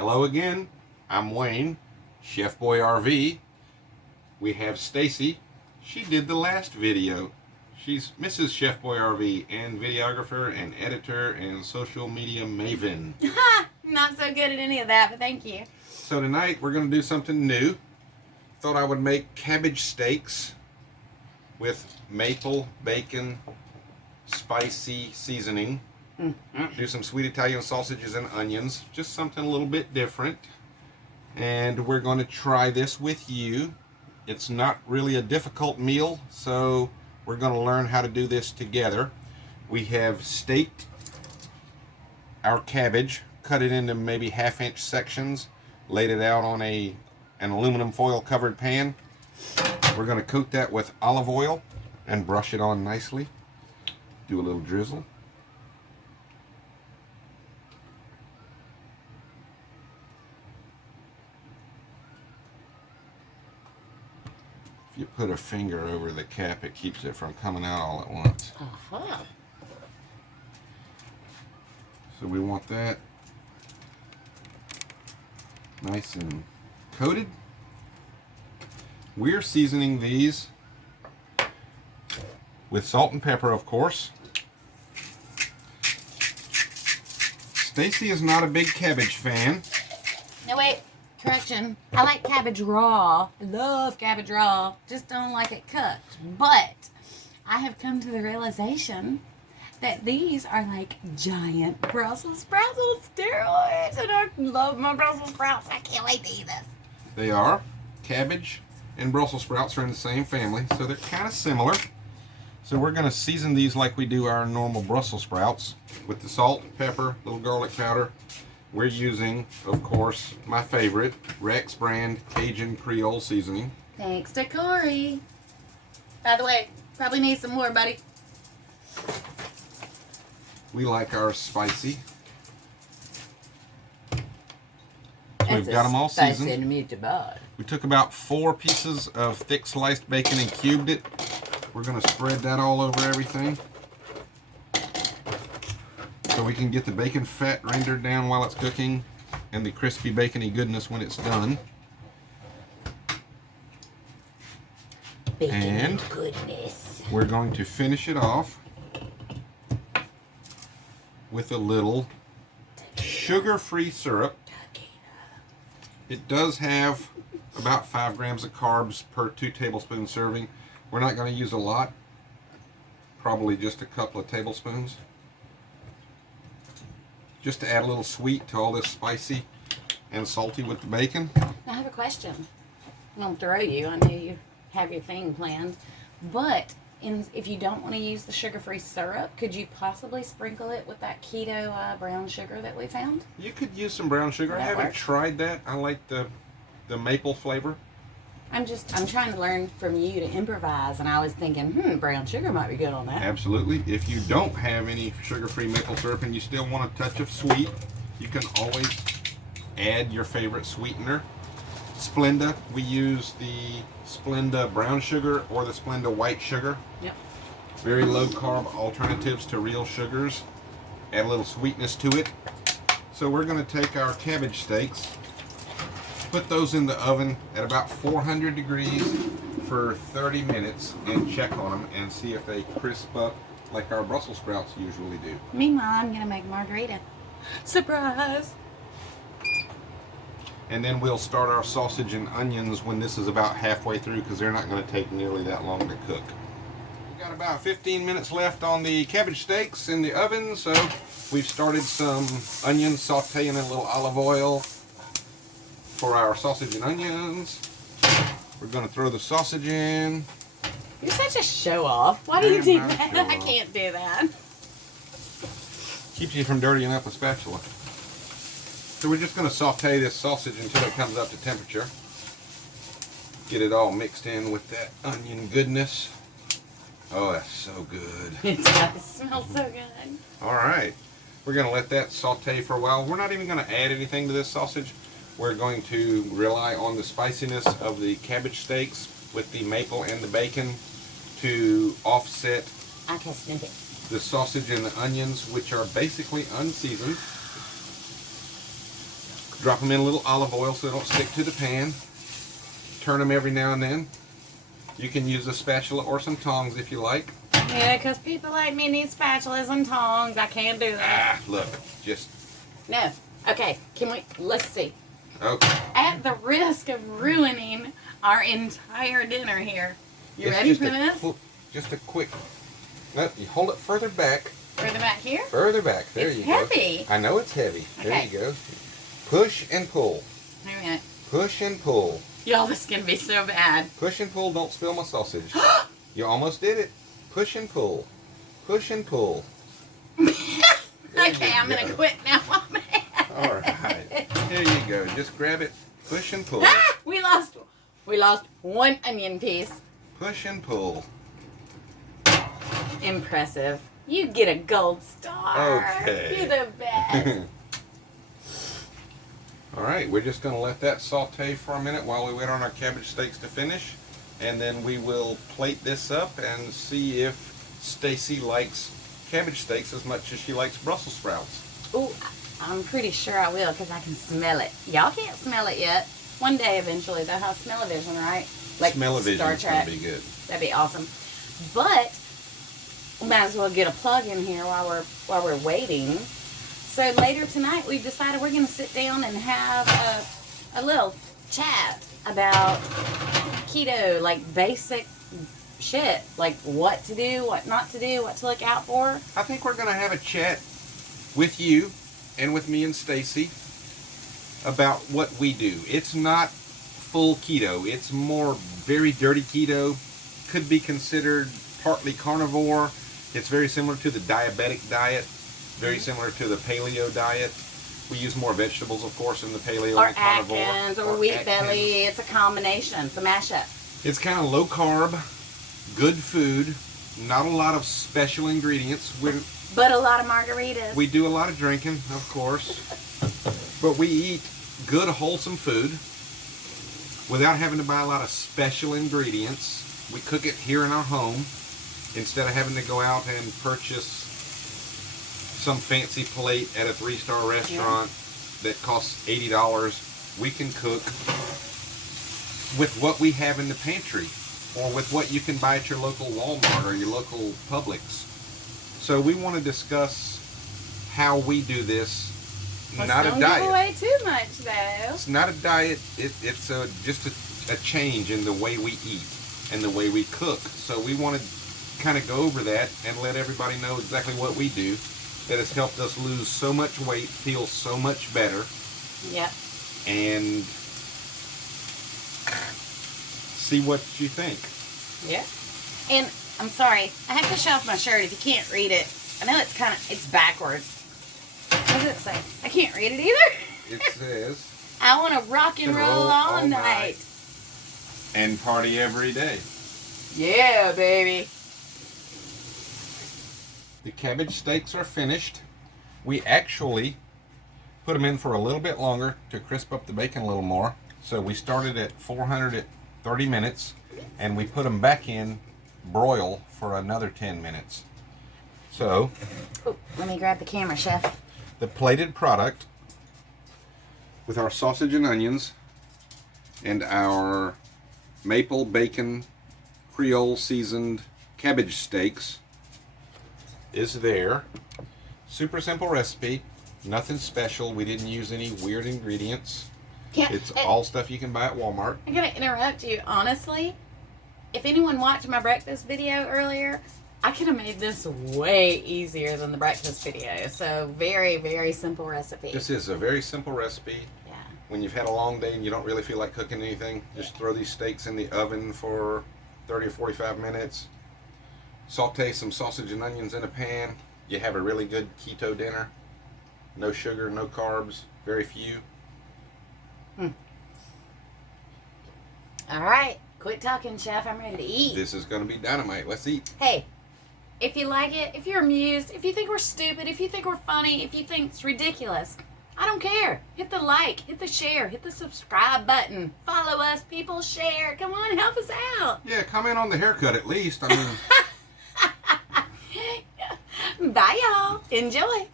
Hello again. I'm Wayne, Chef Boy RV. We have Stacy. She did the last video. She's Mrs. Chef Boy RV and videographer and editor and social media maven. Not so good at any of that, but thank you. So tonight we're going to do something new. Thought I would make cabbage steaks with maple, bacon, spicy seasoning. Do some sweet Italian sausages and onions. Just something a little bit different. And we're going to try this with you. It's not really a difficult meal, so we're going to learn how to do this together. We have staked our cabbage, cut it into maybe ½ inch sections, laid it out on an aluminum foil covered pan. We're going to coat that with olive oil and brush it on nicely. Do a little drizzle. If you put a finger over the cap, it keeps it from coming out all at once. So we want that nice and coated. We're seasoning these with salt and pepper, of course. Stacy is not a big cabbage fan. No, wait. Correction. I like cabbage raw. I love cabbage raw. Just don't like it cooked. But I have come to the realization that these are like giant Brussels sprouts on steroids. And I love my Brussels sprouts. I can't wait to eat this. They are. Cabbage and Brussels sprouts are in the same family, so they're kind of similar. So we're going to season these like we do our normal Brussels sprouts with the salt, pepper, little garlic powder. We're using, of course, my favorite, Rex brand Cajun Creole seasoning. Thanks to Corey. By the way, probably need some more, buddy. We like ours spicy. So we've got them all seasoned. We took about 4 pieces of thick sliced bacon and cubed it. We're going to spread that all over everything, so we can get the bacon fat rendered down while it's cooking and the crispy bacony goodness when it's done. And goodness. We're going to finish it off with a little sugar-free syrup. It does have about 5 grams of carbs per 2 tablespoon serving. We're not going to use a lot, probably just a couple of tablespoons, just to add a little sweet to all this spicy and salty with the bacon. I have a question. I won't throw you. I know you have your thing planned. But if you don't want to use the sugar-free syrup, could you possibly sprinkle it with that keto brown sugar that we found? You could use some brown sugar. I haven't tried that. I like the maple flavor. I'm trying to learn from you to improvise, and I was thinking, brown sugar might be good on that. Absolutely. If you don't have any sugar-free maple syrup and you still want a touch of sweet, you can always add your favorite sweetener. Splenda, we use the Splenda brown sugar or the Splenda white sugar. Yep. Very low carb alternatives to real sugars. Add a little sweetness to it. So we're going to take our cabbage steaks, put those in the oven at about 400 degrees for 30 minutes and check on them and see if they crisp up like our Brussels sprouts usually do. Meanwhile, I'm going to make margarita. Surprise! And then we'll start our sausage and onions when this is about halfway through, because they're not going to take nearly that long to cook. We've got about 15 minutes left on the cabbage steaks in the oven, so we've started some onions sauteing in a little olive oil for our sausage and onions. We're going to throw the sausage in. You're such a show-off. Why do you do that? I can't do that. Keeps you from dirtying up a spatula. So we're just going to saute this sausage until it comes up to temperature. Get it all mixed in with that onion goodness. Oh, that's so good. It does smell so good. All right. We're going to let that saute for a while. We're not even going to add anything to this sausage. We're going to rely on the spiciness of the cabbage steaks with the maple and the bacon to offset the sausage and the onions, which are basically unseasoned. Drop them in a little olive oil so they don't stick to the pan. Turn them every now and then. You can use a spatula or some tongs if you like. Yeah, because people like me need spatulas and tongs. I can't do that. Look, just... No. Okay, let's see. Okay. At the risk of ruining our entire dinner here. You ready for this? Just a quick... No, you hold it further back. Further back here? Further back. There you go. It's heavy. I know it's heavy. Okay. There you go. Push and pull. Wait a minute. Push and pull. Y'all, this is going to be so bad. Push and pull. Don't spill my sausage. You almost did it. Push and pull. Push and pull. Okay, I'm going to quit now. All right. There you go. Just grab it. Push and pull. Ah, we lost one onion piece. Push and pull. Impressive. You get a gold star. Okay. You're the best. All right, we're just going to let that saute for a minute while we wait on our cabbage steaks to finish, and then we will plate this up and see if Stacy likes cabbage steaks as much as she likes Brussels sprouts. Ooh, I'm pretty sure I will because I can smell it. Y'all can't smell it yet. One day eventually they'll have smell-o-vision, right? Like Smell-o-vision is Star going Trek. to be good. That'd be awesome. But we might as well get a plug in here while we're waiting. So later tonight we've decided we're going to sit down and have a little chat about keto, like basic shit, like what to do, what not to do, what to look out for. I think we're going to have a chat with you and with me and Stacy about what we do. It's not full keto. It's more very dirty keto. Could be considered partly carnivore. It's very similar to the diabetic diet. Very similar to the paleo diet. We use more vegetables, of course, in the paleo Or and carnivore. Atkins, or wheat Atkins. belly. It's a combination. It's a mashup. It's kind of low carb, good food, not a lot of special ingredients. But a lot of margaritas. We do a lot of drinking, of course, but we eat good, wholesome food without having to buy a lot of special ingredients. We cook it here in our home instead of having to go out and purchase some fancy plate at a 3-star restaurant that costs $80. We can cook with what we have in the pantry or with what you can buy at your local Walmart or your local Publix. So we want to discuss how we do this. Not a don't diet. give away too much, though. It's not a diet. It's just a change in the way we eat and the way we cook. So we want to kind of go over that and let everybody know exactly what we do. That has helped us lose so much weight, feel so much better. Yep. And see what you think. Yeah. And I'm sorry, I have to show off my shirt if you can't read it. I know it's backwards. What does it say? I can't read it either. It says, I want to rock and roll all night. And party every day. Yeah, baby. The cabbage steaks are finished. We actually put them in for a little bit longer to crisp up the bacon a little more. So we started at 400 at 30 minutes, and we put them back in broil for another 10 minutes. So, Ooh, let me grab the camera, chef. the plated product with our sausage and onions and our maple bacon Creole seasoned cabbage steaks is there. Super simple recipe, nothing special. We didn't use any weird ingredients. Yeah, It's all stuff you can buy at Walmart. I'm going to interrupt you. Honestly, if anyone watched my breakfast video earlier, I could have made this way easier than the breakfast video. So very, very simple recipe. This is a very simple recipe. Yeah. When you've had a long day and you don't really feel like cooking anything, just throw these steaks in the oven for 30 or 45 minutes. Saute some sausage and onions in a pan. You have a really good keto dinner. No sugar, no carbs, very few. All right. Quit talking, chef. I'm ready to eat. This is going to be dynamite. Let's eat. Hey, if you like it, if you're amused, if you think we're stupid, if you think we're funny, if you think it's ridiculous, I don't care. Hit the like, hit the share, hit the subscribe button. Follow us, people, share. Come on, help us out. Yeah, comment on the haircut at least. I mean... Bye, y'all. Enjoy.